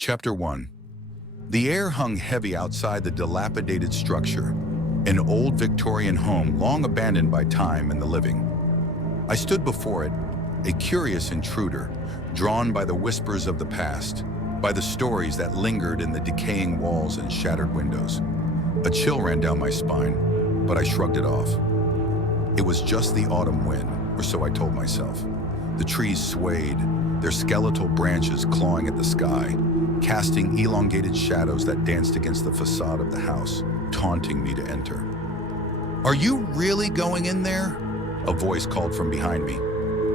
Chapter 1. The air hung heavy outside the dilapidated structure, an old Victorian home long abandoned by time and the living. I stood before it, a curious intruder, drawn by the whispers of the past, by the stories that lingered in the decaying walls and shattered windows. A chill ran down my spine, but I shrugged it off. It was just the autumn wind, or so I told myself. The trees swayed, their skeletal branches clawing at the sky, casting elongated shadows that danced against the facade of the house, taunting me to enter. "Are you really going in there?" a voice called from behind me.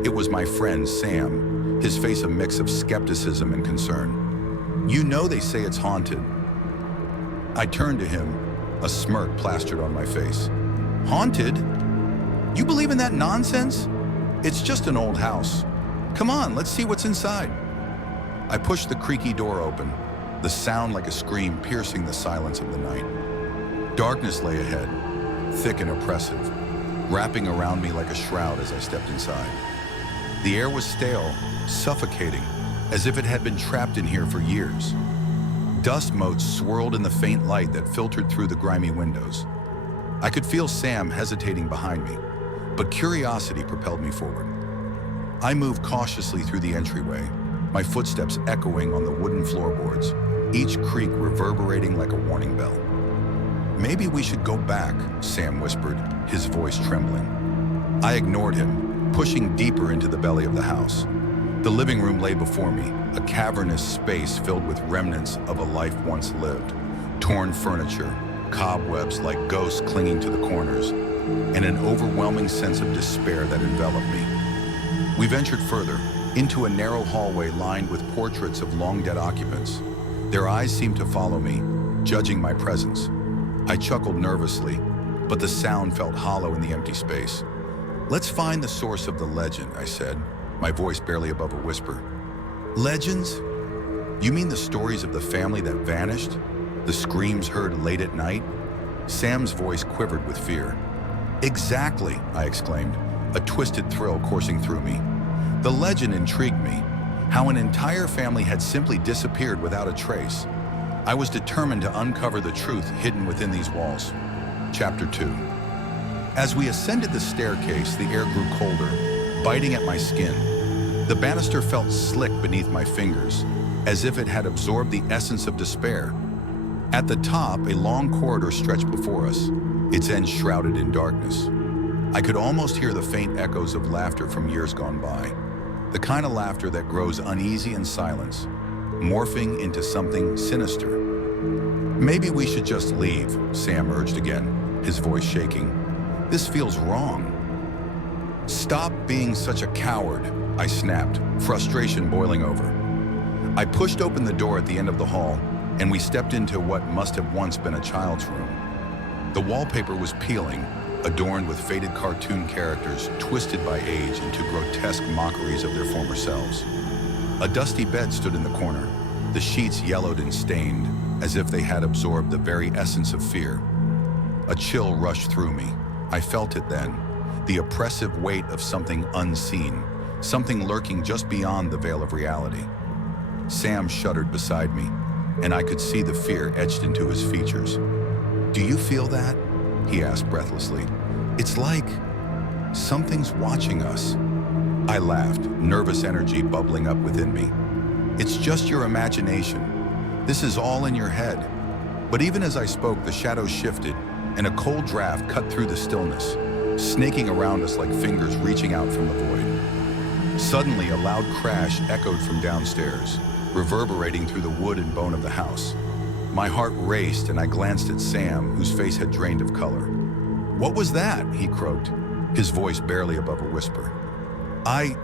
It was my friend Sam, his face a mix of skepticism and concern. "You know they say it's haunted." I turned to him, a smirk plastered on my face. "Haunted? You believe in that nonsense? It's just an old house. Come on, let's see what's inside." I pushed the creaky door open, the sound like a scream piercing the silence of the night. Darkness lay ahead, thick and oppressive, wrapping around me like a shroud as I stepped inside. The air was stale, suffocating, as if it had been trapped in here for years. Dust motes swirled in the faint light that filtered through the grimy windows. I could feel Sam hesitating behind me, but curiosity propelled me forward. I moved cautiously through the entryway, my footsteps echoing on the wooden floorboards, each creak reverberating like a warning bell. "Maybe we should go back," Sam whispered, his voice trembling. I ignored him, pushing deeper into the belly of the house. The living room lay before me, a cavernous space filled with remnants of a life once lived. Torn furniture, cobwebs like ghosts clinging to the corners, and an overwhelming sense of despair that enveloped me. We ventured further, into a narrow hallway lined with portraits of long-dead occupants. Their eyes seemed to follow me, judging my presence. I chuckled nervously, but the sound felt hollow in the empty space. "Let's find the source of the legend," I said, my voice barely above a whisper. "Legends? You mean the stories of the family that vanished? The screams heard late at night?" Sam's voice quivered with fear. "Exactly," I exclaimed, a twisted thrill coursing through me. The legend intrigued me, how an entire family had simply disappeared without a trace. I was determined to uncover the truth hidden within these walls. Chapter 2. As we ascended the staircase, the air grew colder, biting at my skin. The banister felt slick beneath my fingers, as if it had absorbed the essence of despair. At the top, a long corridor stretched before us, its end shrouded in darkness. I could almost hear the faint echoes of laughter from years gone by, the kind of laughter that grows uneasy in silence, morphing into something sinister. "Maybe we should just leave," Sam urged again, his voice shaking. "This feels wrong." "Stop being such a coward," I snapped, frustration boiling over. I pushed open the door at the end of the hall, and we stepped into what must have once been a child's room. The wallpaper was peeling, adorned with faded cartoon characters twisted by age into grotesque mockeries of their former selves. A dusty bed stood in the corner, the sheets yellowed and stained, as if they had absorbed the very essence of fear. A chill rushed through me. I felt it then, the oppressive weight of something unseen, something lurking just beyond the veil of reality. Sam shuddered beside me, and I could see the fear etched into his features. "Do you feel that?" he asked breathlessly. "It's like something's watching us." I laughed, nervous energy bubbling up within me. "It's just your imagination. This is all in your head." But even as I spoke, the shadows shifted, and a cold draft cut through the stillness, snaking around us like fingers reaching out from the void. Suddenly, a loud crash echoed from downstairs, reverberating through the wood and bone of the house. My heart raced, and I glanced at Sam, whose face had drained of color. "What was that?" he croaked, his voice barely above a whisper. I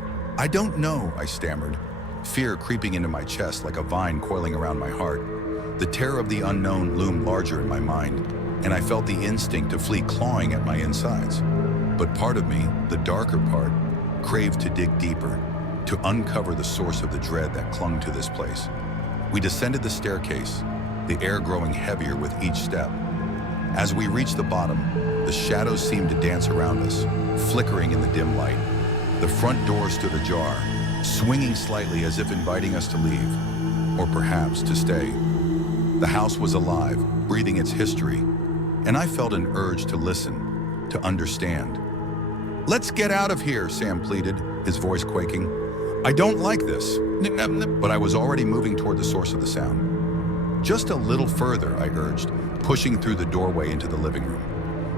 don't know," I stammered, fear creeping into my chest like a vine coiling around my heart. The terror of the unknown loomed larger in my mind, and I felt the instinct to flee clawing at my insides. But part of me, the darker part, craved to dig deeper, to uncover the source of the dread that clung to this place. We descended the staircase, the air growing heavier with each step. As we reached the bottom, the shadows seemed to dance around us, flickering in the dim light. The front door stood ajar, swinging slightly as if inviting us to leave. or perhaps to stay. The house was alive, breathing its history, and I felt an urge to listen, to understand. "Let's get out of here," Sam pleaded, his voice quaking. "I don't like this." But I was already moving toward the source of the sound. "Just a little further," I urged, pushing through the doorway into the living room.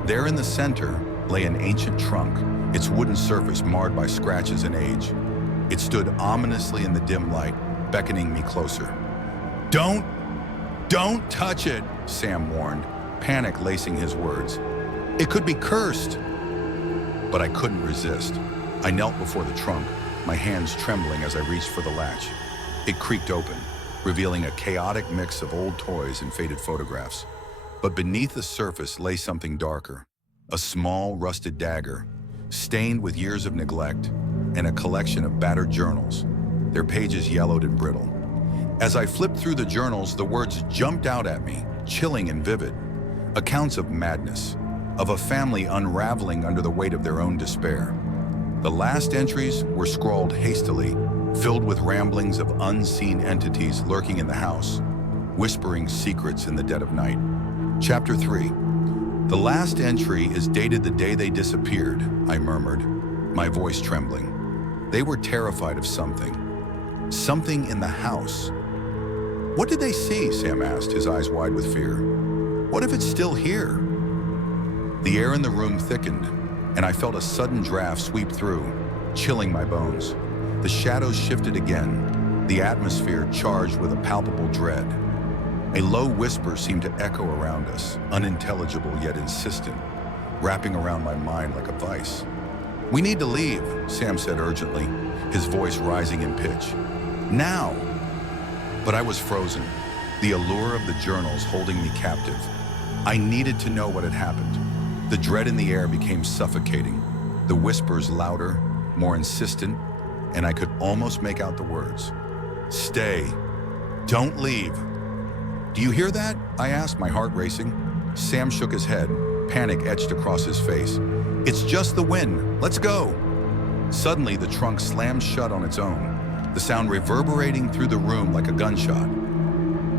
There in the center lay an ancient trunk, its wooden surface marred by scratches and age. It stood ominously in the dim light, beckoning me closer. Don't touch it," Sam warned, panic lacing his words. "It could be cursed." But I couldn't resist. I knelt before the trunk, my hands trembling as I reached for the latch. It creaked open, revealing a chaotic mix of old toys and faded photographs. But beneath the surface lay something darker, a small, rusted dagger, stained with years of neglect, and a collection of battered journals, their pages yellowed and brittle. As I flipped through the journals, the words jumped out at me, chilling and vivid. Accounts of madness, of a family unraveling under the weight of their own despair. The last entries were scrawled hastily, filled with ramblings of unseen entities lurking in the house, whispering secrets in the dead of night. Chapter 3. "The last entry is dated the day they disappeared," I murmured, my voice trembling. They were terrified of something. Something in the house. "What did they see?" Sam asked, his eyes wide with fear. "What if it's still here?" The air in the room thickened, and I felt a sudden draft sweep through, chilling my bones. The shadows shifted again, the atmosphere charged with a palpable dread. A low whisper seemed to echo around us, unintelligible yet insistent, wrapping around my mind like a vice. "We need to leave," Sam said urgently, his voice rising in pitch. "Now!" But I was frozen, the allure of the journals holding me captive. I needed to know what had happened. The dread in the air became suffocating, the whispers louder, more insistent, and I could almost make out the words. "Stay. Don't leave." "Do you hear that?" I asked, my heart racing. Sam shook his head, panic etched across his face. "It's just the wind. Let's go." Suddenly, the trunk slammed shut on its own, the sound reverberating through the room like a gunshot.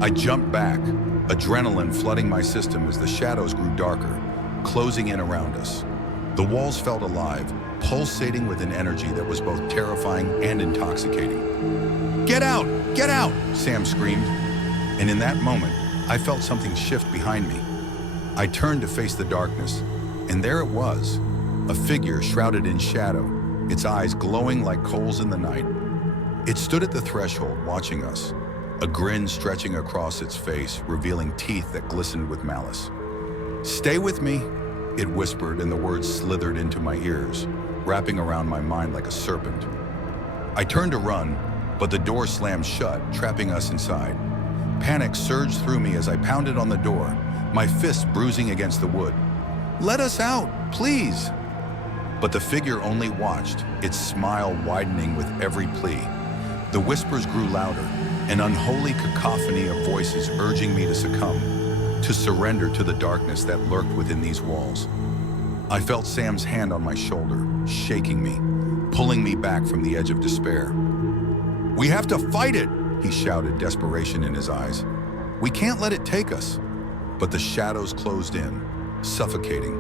I jumped back, adrenaline flooding my system as the shadows grew darker, closing in around us. The walls felt alive, pulsating with an energy that was both terrifying and intoxicating. "Get out! Get out!" Sam screamed. And in that moment, I felt something shift behind me. I turned to face the darkness, and there it was, a figure shrouded in shadow, its eyes glowing like coals in the night. It stood at the threshold, watching us, a grin stretching across its face, revealing teeth that glistened with malice. "Stay with me," it whispered, and the words slithered into my ears, wrapping around my mind like a serpent. I turned to run, but the door slammed shut, trapping us inside. Panic surged through me as I pounded on the door, my fists bruising against the wood. "Let us out, please!" But the figure only watched, its smile widening with every plea. The whispers grew louder, an unholy cacophony of voices urging me to succumb, to surrender to the darkness that lurked within these walls. I felt Sam's hand on my shoulder, shaking me, pulling me back from the edge of despair. "We have to fight it!" he shouted, desperation in his eyes. "We can't let it take us." But the shadows closed in, suffocating,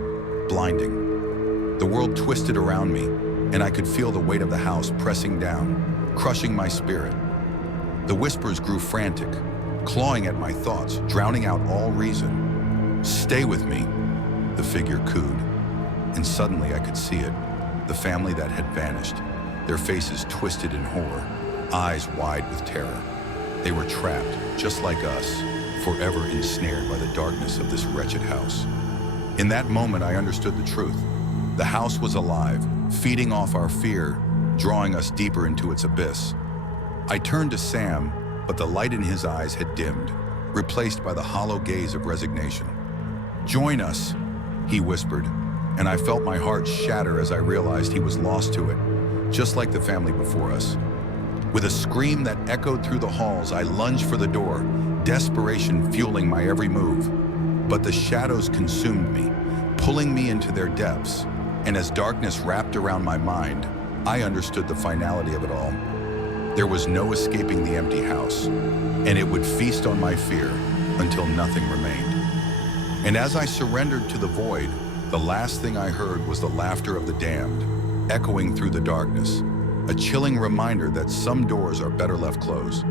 blinding. The world twisted around me, and I could feel the weight of the house pressing down, crushing my spirit. The whispers grew frantic, clawing at my thoughts, drowning out all reason. "Stay with me," the figure cooed. And suddenly I could see it, the family that had vanished, their faces twisted in horror, eyes wide with terror. They were trapped, just like us, forever ensnared by the darkness of this wretched house. In that moment, I understood the truth. The house was alive, feeding off our fear, drawing us deeper into its abyss. I turned to Sam, but the light in his eyes had dimmed, replaced by the hollow gaze of resignation. "Join us," he whispered, and I felt my heart shatter as I realized he was lost to it, just like the family before us. With a scream that echoed through the halls, I lunged for the door, desperation fueling my every move. But the shadows consumed me, pulling me into their depths, and as darkness wrapped around my mind, I understood the finality of it all. There was no escaping the empty house, and it would feast on my fear until nothing remained. And as I surrendered to the void, the last thing I heard was the laughter of the damned, echoing through the darkness, a chilling reminder that some doors are better left closed.